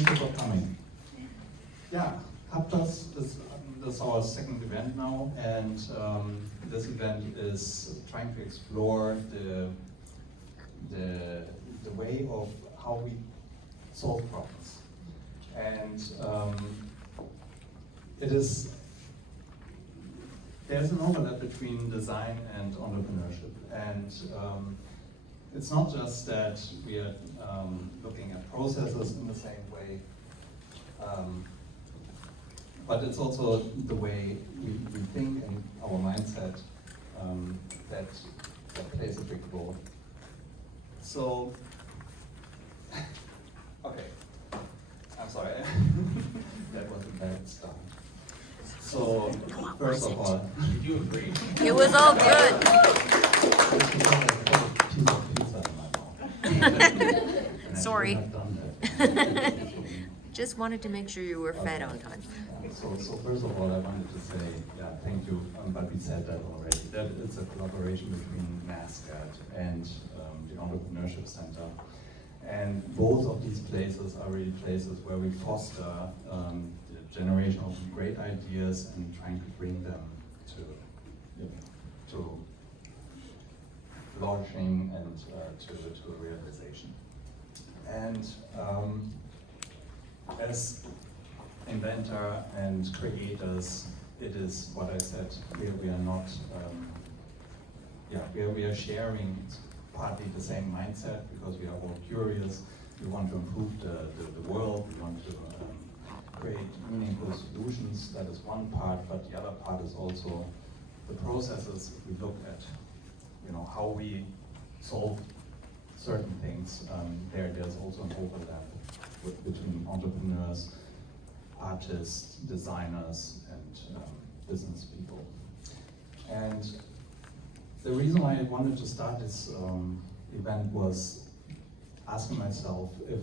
Thank you for coming. Yeah, HUBTALKS is our second event now, and this event is trying to explore the way of how we solve problems. And there's an overlap between design and entrepreneurship, and it's not just that we are looking at processes in the same way, but it's also the way we think and our mindset that plays a big role. So, okay, I'm sorry, that was a bad start. So, first of all, you agree? It was all good. Sorry. Just wanted to make sure you were fed on time. So first of all, I wanted to say, thank you, but we said that already, that it's a collaboration between NASCAD and the Entrepreneurship Center. And both of these places are really places where we foster the generation of great ideas and trying to bring them to flourishing and to realization. And as inventor and creators, it is what I said, we are not, we are sharing partly the same mindset because we are all curious. We want to improve the world, we want to create meaningful solutions. That is one part, but the other part is also the processes. We look at, how we solve certain things. There's also an overlap between entrepreneurs, artists, designers, and business people. And the reason why I wanted to start this event was asking myself if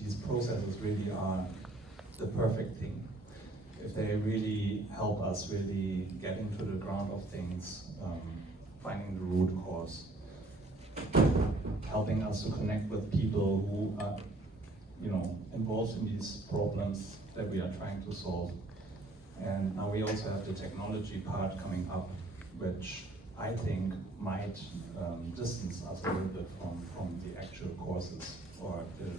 these processes really are the perfect thing, if they really help us really get into the ground of things, finding the root cause, helping us to connect with people who are involved in these problems that we are trying to solve. And now we also have the technology part coming up, which I think might distance us a little bit from the actual causes or the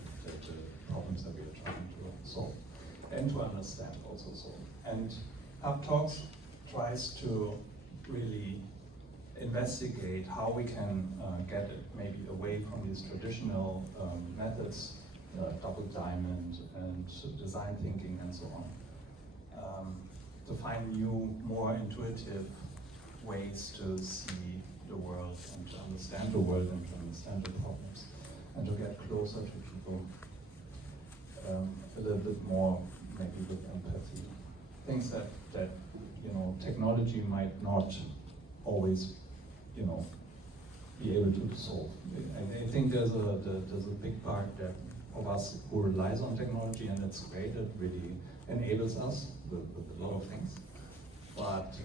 problems that we are trying to solve and to understand also solve. And HUBTALKS tries to really investigate how we can get it maybe away from these traditional methods, double diamond and design thinking and so on, to find new, more intuitive ways to see the world and to understand the world and to understand the problems and to get closer to people a little bit more, maybe with empathy. Things that technology might not always be able to solve. I think there's a big part of us who relies on technology, and it's great. It really enables us with a lot of things. But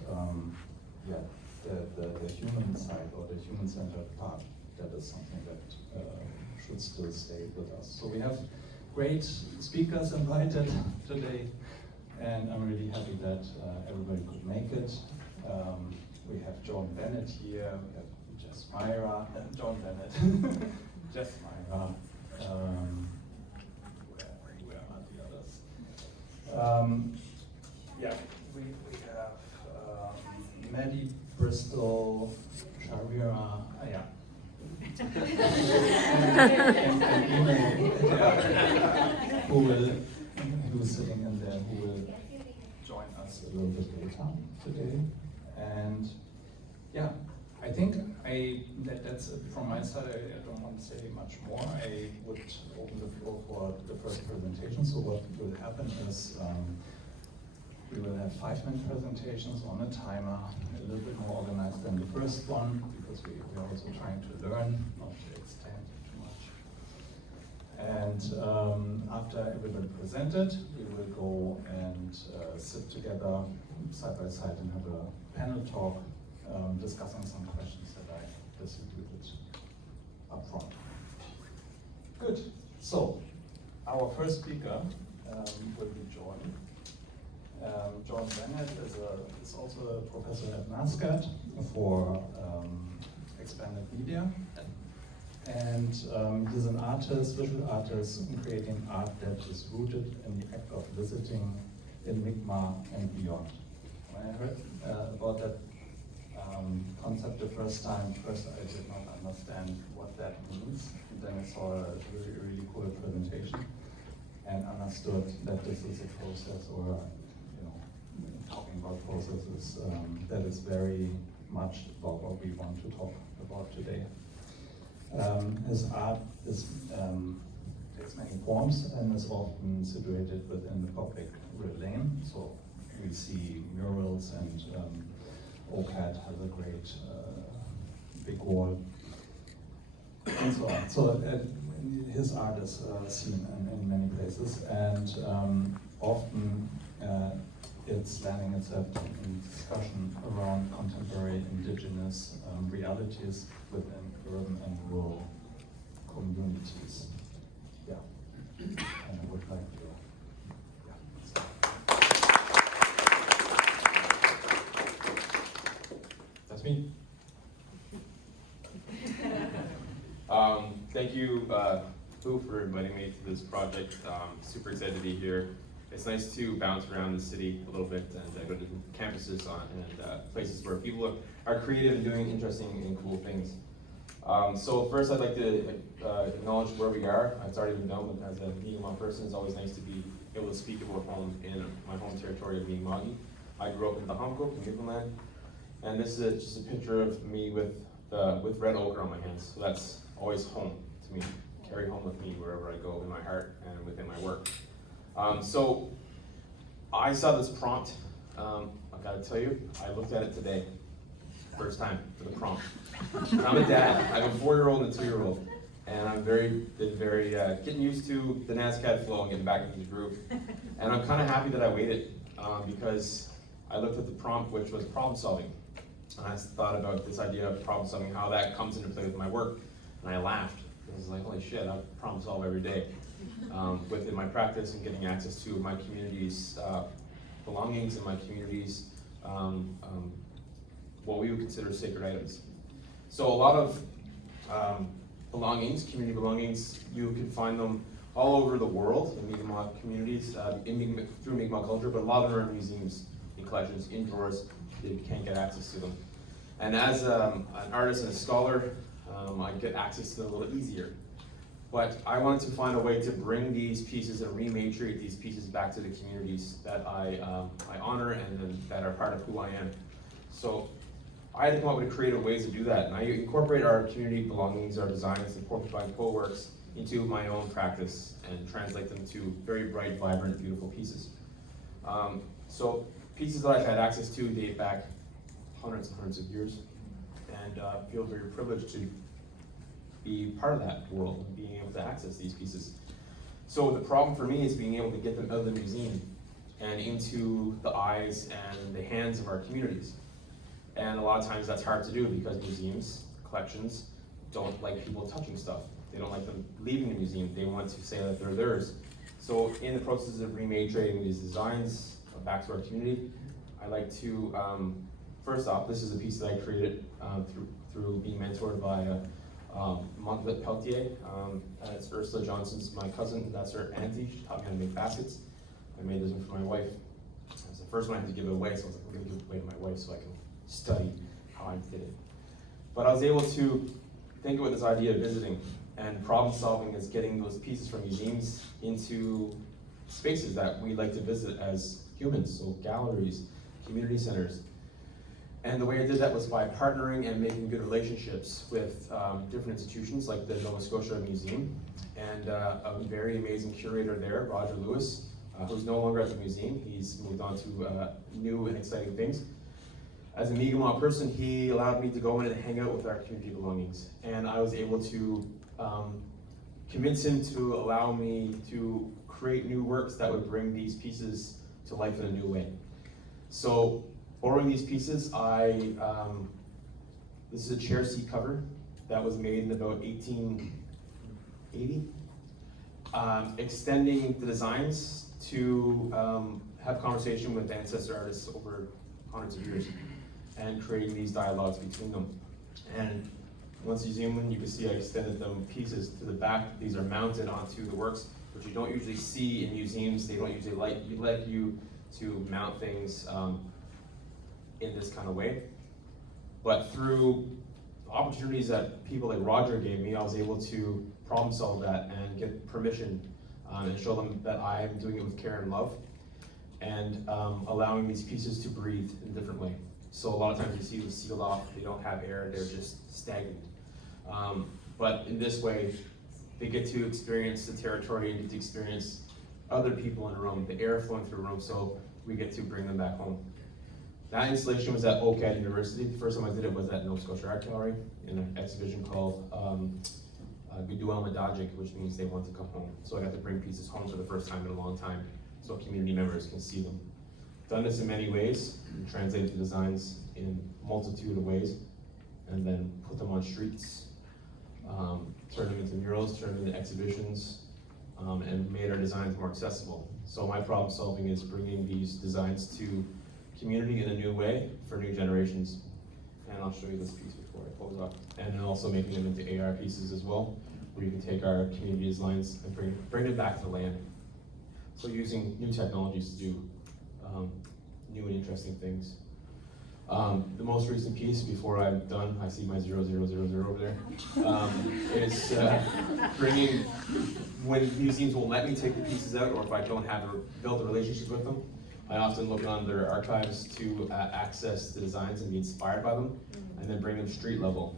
the human side or the human-centered part, that is something that should still stay with us. So we have great speakers invited today, and I'm really happy that everybody could make it. We have John Bennett here, we have Jess Myra, John Bennett, Jess Myra, where are the others? We have Maddie, Bristol, Sharira, and who is sitting in there, who will join us a little bit later today. And I think that's it from my side. I don't want to say much more. I would open the floor for the first presentation. So what will happen is we will have 5-minute presentations on a timer, a little bit more organized than the first one, because we are also trying to learn, not to extend too much. And after everybody presented, we will go and sit together side by side and have a panel talk, discussing some questions that I distributed up front. Good. So, Our first speaker will be John. John Bennett is also a professor at NASCAD for expanded media. And he's an artist, visual artist, creating art that is rooted in the act of visiting in Mi'kmaq and beyond. When I heard about that concept the first time, I did not understand what that means. And then I saw a really cool presentation and understood that this is a process, or talking about processes, that is very much about what we want to talk about today. His art takes many forms and is often situated within the public realm. So we see murals, and OCAD has a great big wall, and so on. So his art is seen in many places, and often it's landing itself in discussion around contemporary indigenous realities within urban and rural communities. Yeah, and I would like to. That's me. Thank you, Boo, for inviting me to this project. Super excited to be here. It's nice to bounce around the city a little bit and go to campuses and places where people are creative and doing interesting and cool things. So first, I'd like to acknowledge where we are. It's already been done, but as a Mi'kmaq person, it's always nice to be able to speak about home in my home territory of Mi'kmaq. I grew up in Tahamko, in Newfoundland, and this is just a picture of me with red ochre on my hands. So that's always home to me. Carry home with me wherever I go in my heart and within my work. So I saw this prompt. I gotta tell you, I looked at it today, first time for the prompt. I'm a dad. I have a 4-year-old and a 2-year-old, and I'm been very getting used to the NASCAD flow and getting back into the groove. And I'm kind of happy that I waited because I looked at the prompt, which was problem solving, and I thought about this idea of problem solving, how that comes into play with my work, and I laughed. I was like, holy shit, I problem solve every day. Within my practice and getting access to my community's belongings and my community's what we would consider sacred items. So a lot of belongings, community belongings, you can find them all over the world in Mi'kmaq communities, through Mi'kmaq culture, but a lot of them are in museums, in collections, in drawers. You can't get access to them. And as an artist and a scholar, I get access to them a little easier. But I wanted to find a way to bring these pieces and rematriate these pieces back to the communities that I honor and that are part of who I am. So I had to come up with creative ways to do that. And I incorporate our community belongings, our designs, and porcupine quill works into my own practice and translate them to very bright, vibrant, beautiful pieces. So pieces that I've had access to date back hundreds and hundreds of years, and feel very privileged to be part of that world and being able to access these pieces. So the problem for me is being able to get them out of the museum and into the eyes and the hands of our communities. And a lot of times that's hard to do because museums, collections, don't like people touching stuff. They don't like them leaving the museum. They want to say that they're theirs. So in the process of rematriating these designs back to our community, I like to, first off, this is a piece that I created through being mentored by Montlet Peltier. It's Ursula Johnson's my cousin, that's her auntie. She taught me how to make baskets. I made this one for my wife. It was the first one I had to give it away, so I was like, I'm gonna give it away to my wife so I can study how I did it. But I was able to think about this idea of visiting, and problem solving is getting those pieces from museums into spaces that we like to visit as humans, so galleries, community centers. And the way I did that was by partnering and making good relationships with different institutions like the Nova Scotia Museum, and a very amazing curator there, Roger Lewis, who's no longer at the museum. He's moved on to new and exciting things. As a Mi'kmaq person, he allowed me to go in and hang out with our community belongings. And I was able to convince him to allow me to create new works that would bring these pieces to life in a new way. So, borrowing these pieces, this is a chair seat cover that was made in about 1880. extending the designs to have conversation with ancestor artists over hundreds of years and creating these dialogues between them. And once you zoom in, you can see I extended them pieces to the back. These are mounted onto the works, which you don't usually see in museums. They don't usually like you to mount things in this kind of way. But through opportunities that people like Roger gave me, I was able to problem solve that and get permission and show them that I am doing it with care and love, and allowing these pieces to breathe in a different way. So a lot of times you see them sealed off, they don't have air, they're just stagnant. But in this way, they get to experience the territory and get to experience other people in a room, the air flowing through a room, so we get to bring them back home. That installation was at OCAD University. The first time I did it was at Nova Scotia Art Gallery in an exhibition called Guduel Madagic, which means they want to come home. So I got to bring pieces home for the first time in a long time, so community members can see them. Done this in many ways, and translated the designs in a multitude of ways, and then put them on streets, turned them into murals, turned them into exhibitions, and made our designs more accessible. So my problem solving is bringing these designs to community in a new way for new generations. And I'll show you this piece before I close up. And then also making them into AR pieces as well, where you can take our community designs and bring it back to the land. So using new technologies to do new and interesting things. The most recent piece, before I'm done, I see my 0000 over there, is bringing, when museums will let me take the pieces out, or if I don't have build a relationship with them, I often look on their archives to access the designs and be inspired by them, and then bring them street level.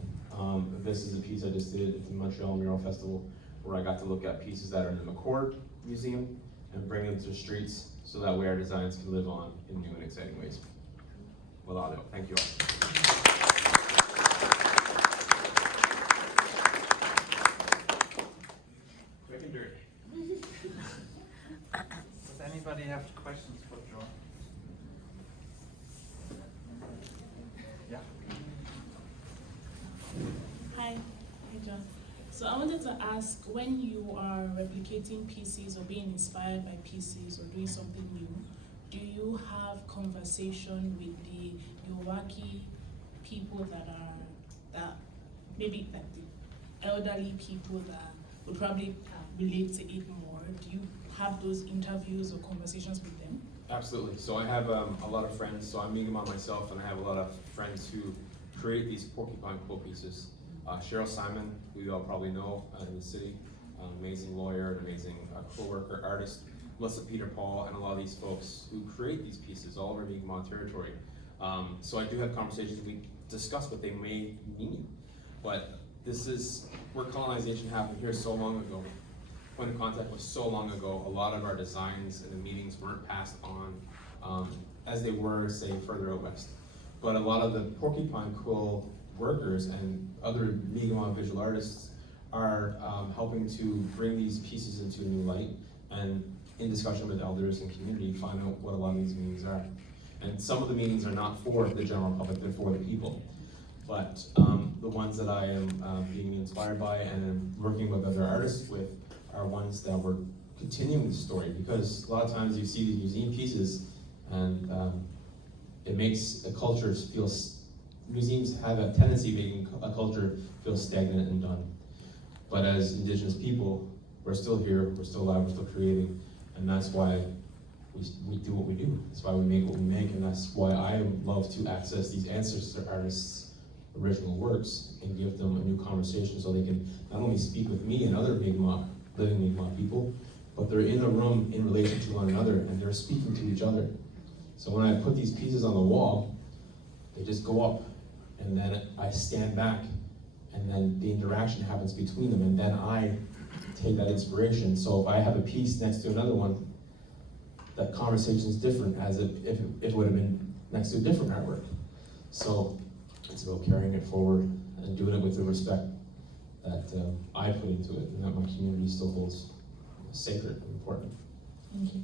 This is a piece I just did at the Montreal Mural Festival, where I got to look at pieces that are in the McCord Museum and bring them to the streets, so that way our designs can live on in new and exciting ways. Well, I'll do. Thank you all. Quick and dirty. Does anybody have questions for John? Yeah. Hi, John. So I wanted to ask, when you are replicating pieces or being inspired by pieces or doing something new, do you have conversation with the Yowaki people that maybe like the elderly people that would probably relate to it more? Do you have those interviews or conversations with them? Absolutely. So I have a lot of friends. So I'm Mi'kmaq myself, and I have a lot of friends who create these porcupine quill pieces. Cheryl Simon, who you all probably know in the city, amazing lawyer, an amazing quill worker, artist. Melissa Peter Paul, and a lot of these folks who create these pieces all over Mi'kmaq territory. So I do have conversations. We discuss what they may need, but this is where colonization happened here so long ago. Point of contact was so long ago. A lot of our designs and the meetings weren't passed on as they were, say, further out west. But a lot of the porcupine quill workers and other Mi'kmaq visual artists are helping to bring these pieces into a new light, and in discussion with elders and community, find out what a lot of these meanings are. And some of the meanings are not for the general public, they're for the people. But the ones that I am being inspired by and am working with other artists with are ones that we're continuing the story, because a lot of times you see these museum pieces and it makes a culture feel, museums have a tendency of making a culture feel stagnant and done. But as Indigenous people, we're still here, we're still alive, we're still creating. And that's why we do what we do. That's why we make what we make, and that's why I love to access these ancestor artists' original works and give them a new conversation, so they can not only speak with me and other Mi'kmaq, living Mi'kmaq people, but they're in a room in relation to one another, and they're speaking to each other. So when I put these pieces on the wall, they just go up, and then I stand back, and then the interaction happens between them, and then I take that inspiration. So if I have a piece next to another one, that conversation is different as if it would have been next to a different artwork. So it's about carrying it forward and doing it with the respect that I put into it, and that my community still holds sacred and important. Thank you.